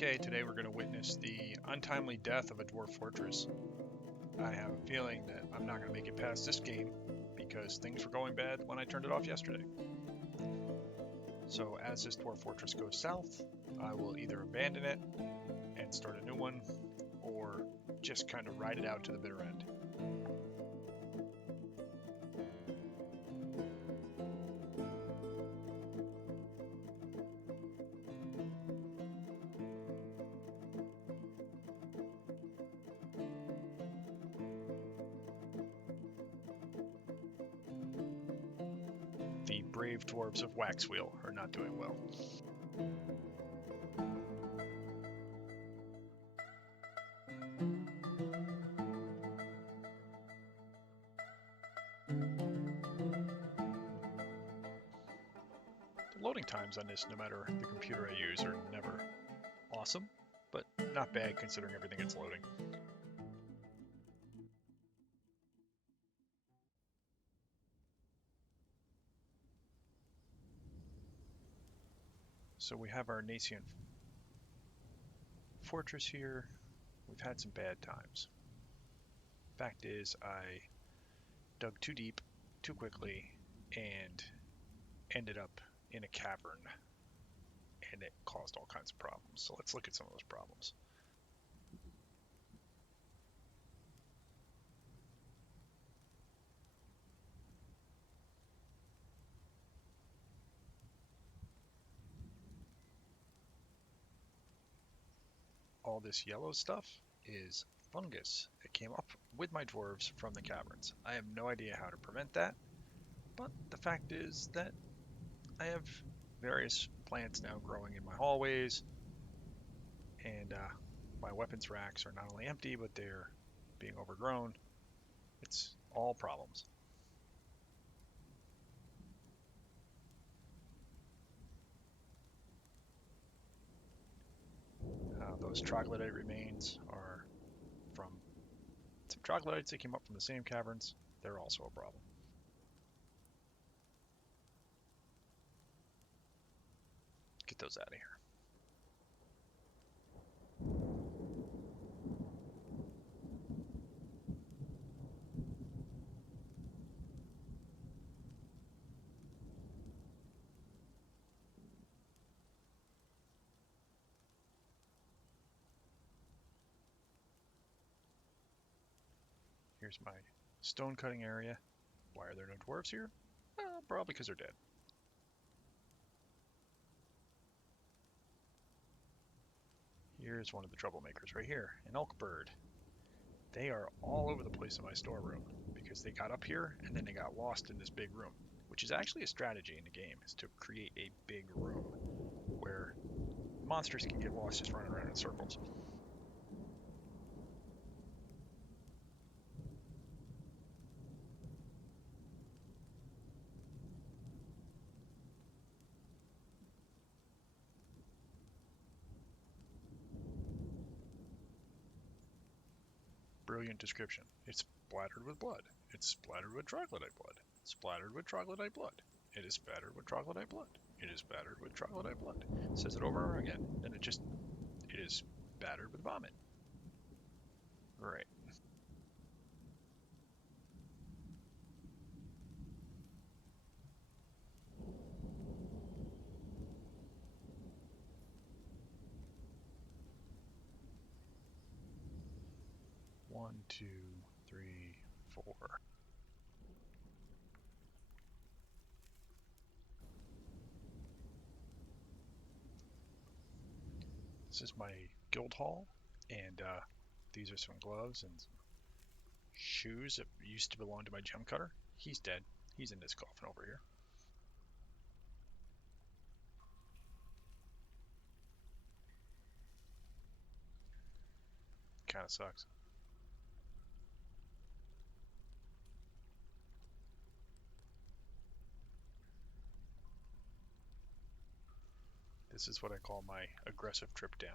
Okay, today we're going to witness the untimely death of a dwarf fortress. I have a feeling that I'm not going to make it past this game because things were going bad when I turned it off yesterday. So as this dwarf fortress goes south, I will either abandon it and start a new one, or just kind of ride it out to the bitter end. The brave dwarves of Waxwheel are not doing well. The loading times on this, no matter the computer I use, are never awesome, but not bad considering everything it's loading. So we have our Nacian fortress here. We've had some bad times. Fact is, I dug too deep, too quickly, and ended up in a cavern, and it caused all kinds of problems. So let's look at some of those problems. All this yellow stuff is fungus that came up with my dwarves from the caverns. I have no idea how to prevent that, but the fact is that I have various plants now growing in my hallways, and my weapons racks are not only empty, but they're being overgrown. It's all problems. Those troglodyte remains are from some troglodytes that came up from the same caverns. They're also a problem. Get those out of here. Here's my stone cutting area. Why are there no dwarves here? Well, probably because they're dead. Here's one of the troublemakers right here, an elk bird. They are all over the place in my storeroom because they got up here and then they got lost in this big room, which is actually a strategy in the game, is to create a big room where monsters can get lost just running around in circles. Brilliant description. It's splattered with blood. It's splattered with troglodyte blood. Splattered with troglodyte blood. It is spattered with troglodyte blood. It is spattered with troglodyte blood. It says it over and over again. Then it is spattered with vomit. Right. One, two, three, four. This is my guild hall, and these are some gloves and shoes that used to belong to my gem cutter. He's dead. He's in this coffin over here. Kind of sucks. This is what I call my aggressive trip down.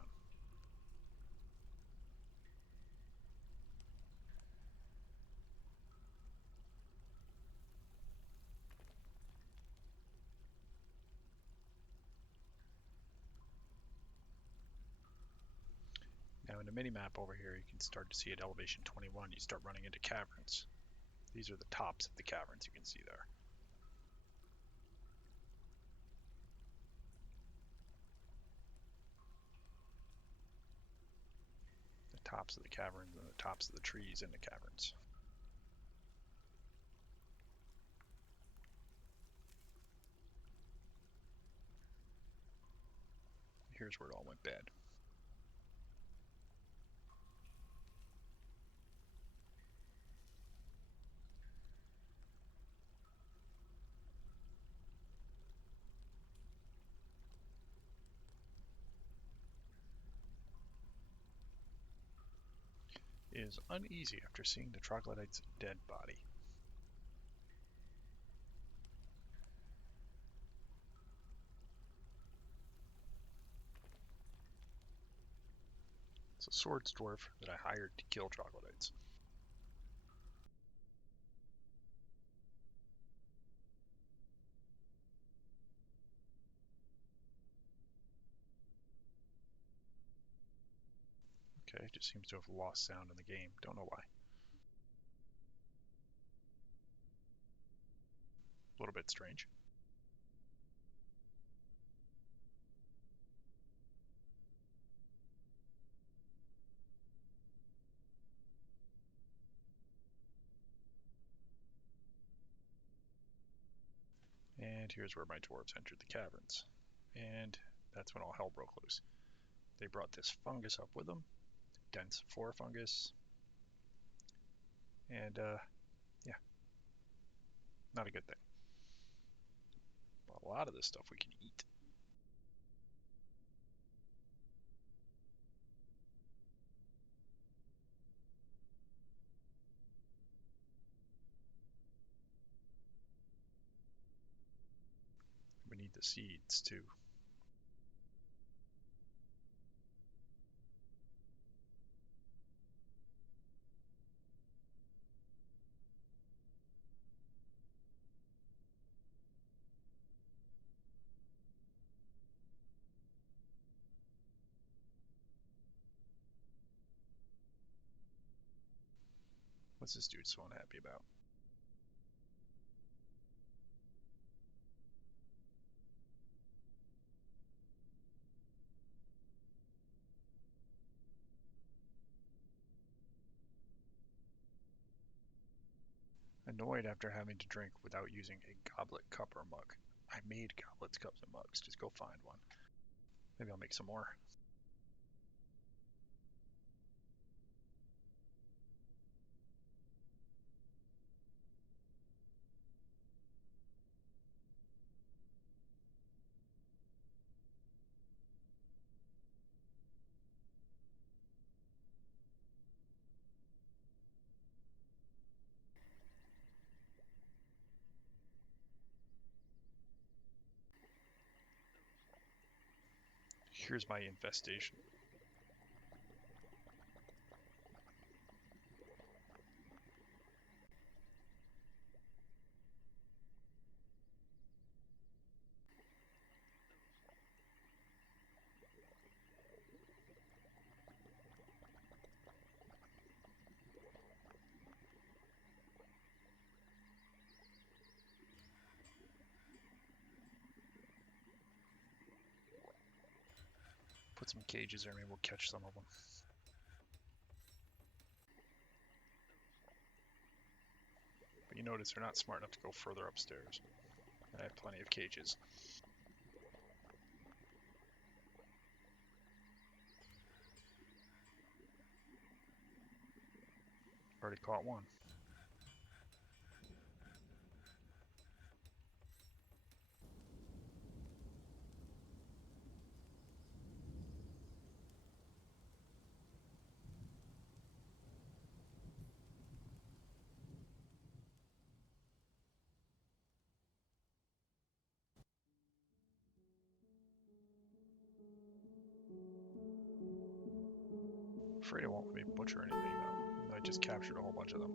mini-map over here, you can start to see at elevation 21, you start running into caverns. These are the tops of the caverns you can see there. The tops of the caverns and the tops of the trees in the caverns. Here's where it all went bad. It is uneasy after seeing the troglodyte's dead body. It's a swords dwarf that I hired to kill troglodytes. Okay, just seems to have lost sound in the game. Don't know why. A little bit strange. And here's where my dwarves entered the caverns. And that's when all hell broke loose. They brought this fungus up with them, dense 4 fungus. And, yeah, not a good thing. But a lot of this stuff we can eat. We need the seeds, too. What's this dude so unhappy about? Annoyed after having to drink without using a goblet, cup, or mug. I made goblets, cups, and mugs. Just go find one. Maybe I'll make some more. Here's my infestation. Put some cages there, maybe we'll catch some of them. But you notice they're not smart enough to go further upstairs. And I have plenty of cages. Already caught one. Afraid it won't let me butcher anything though. I just captured a whole bunch of them.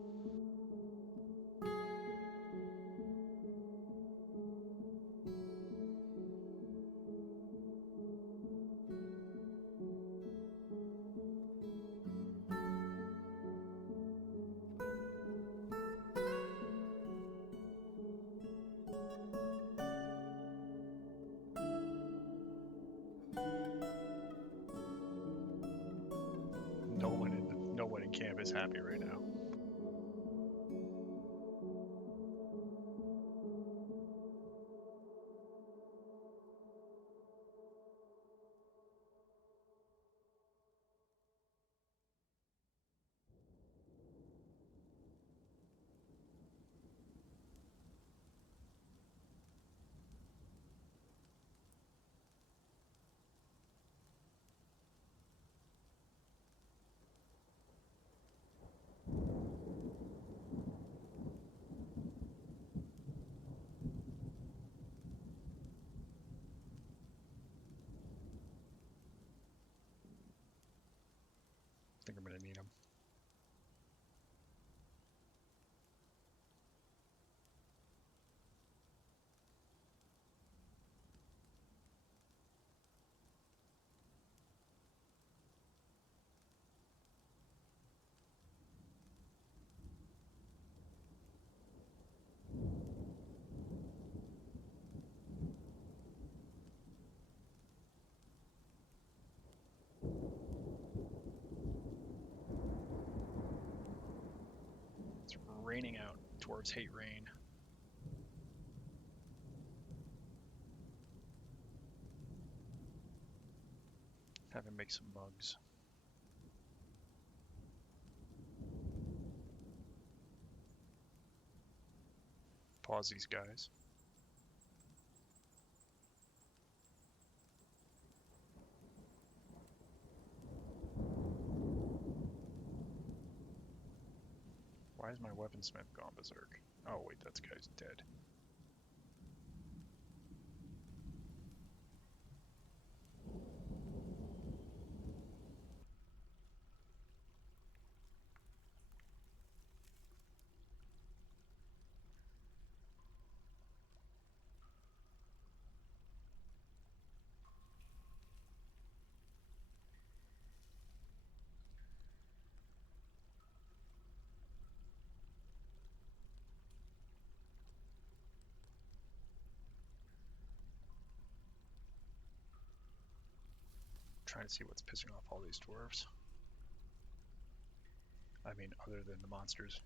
No one in camp is happy right now. I think I'm gonna need them. It's raining out. Dwarves hate rain. Have him make some mugs. Pause these guys. Why is my weaponsmith gone berserk? Oh wait, that guy's dead. Trying to see what's pissing off all these dwarves. I mean, other than the monsters.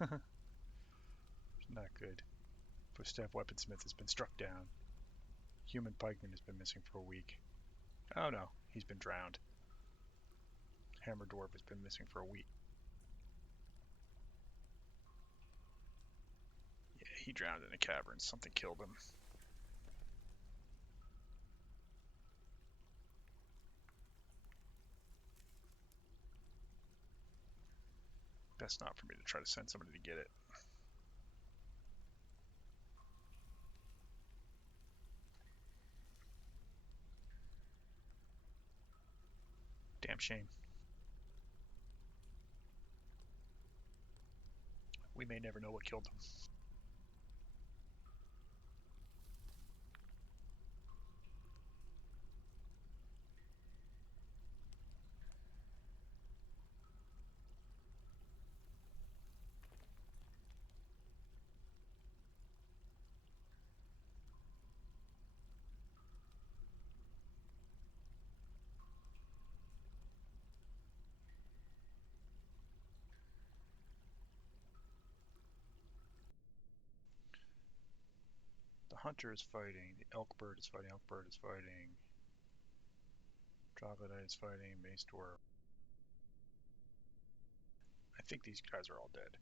Not good. Pushstaff weaponsmith has been struck down. Human pikeman has been missing for a week. Oh no, he's been drowned. Hammer dwarf has been missing for a week. Yeah, he drowned in a cavern. Something killed him. Best not for me to try to send somebody to get it. Damn shame. We may never know what killed him. The hunter is fighting. The elk bird is fighting. Elk bird is fighting. Troglodyte is fighting. Mace dwarf. I think these guys are all dead.